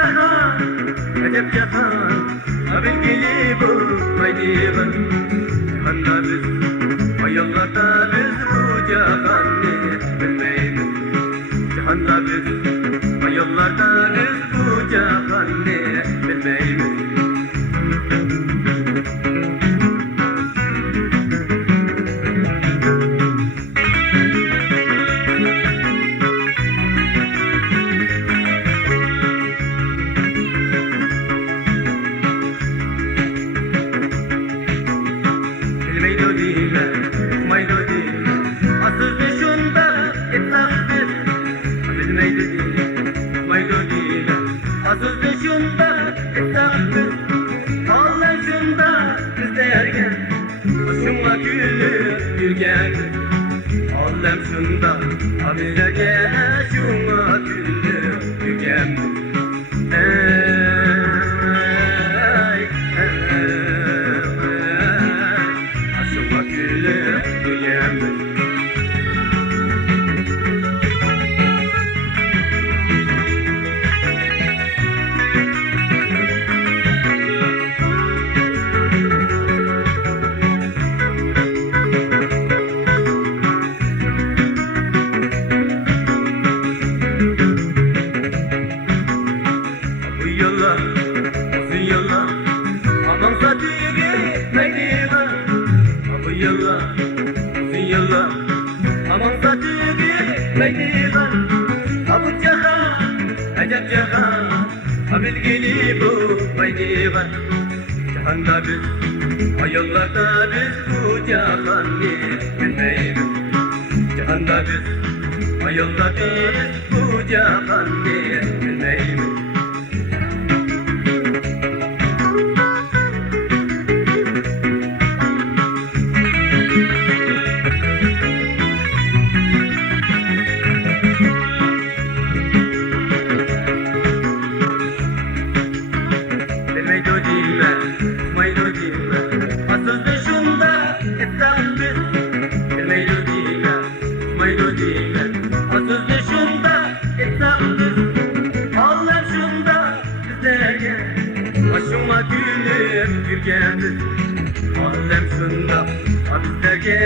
cahan, acep cahan, abil gelip olmaydıgan. Cihanda biz, ayollarda biz bu cahanı bilmeymiz. Cihanda biz, ayollarda biz bu cahanı bilmeymiz. Allem şunda, abillerge şuna güldür yükem. Aşıma güldür yükem. Aman saçı gitmeydigan, abu cahan, acep cahan, abil gelip olmaydigan. Cihanda biz, ayollarda biz bu cahanı bilmeymiz. Cihanda biz, ayollarda biz bu cahanı bilmeymiz. Başıma gülüp yürgendir. Allem şunda, bizlerge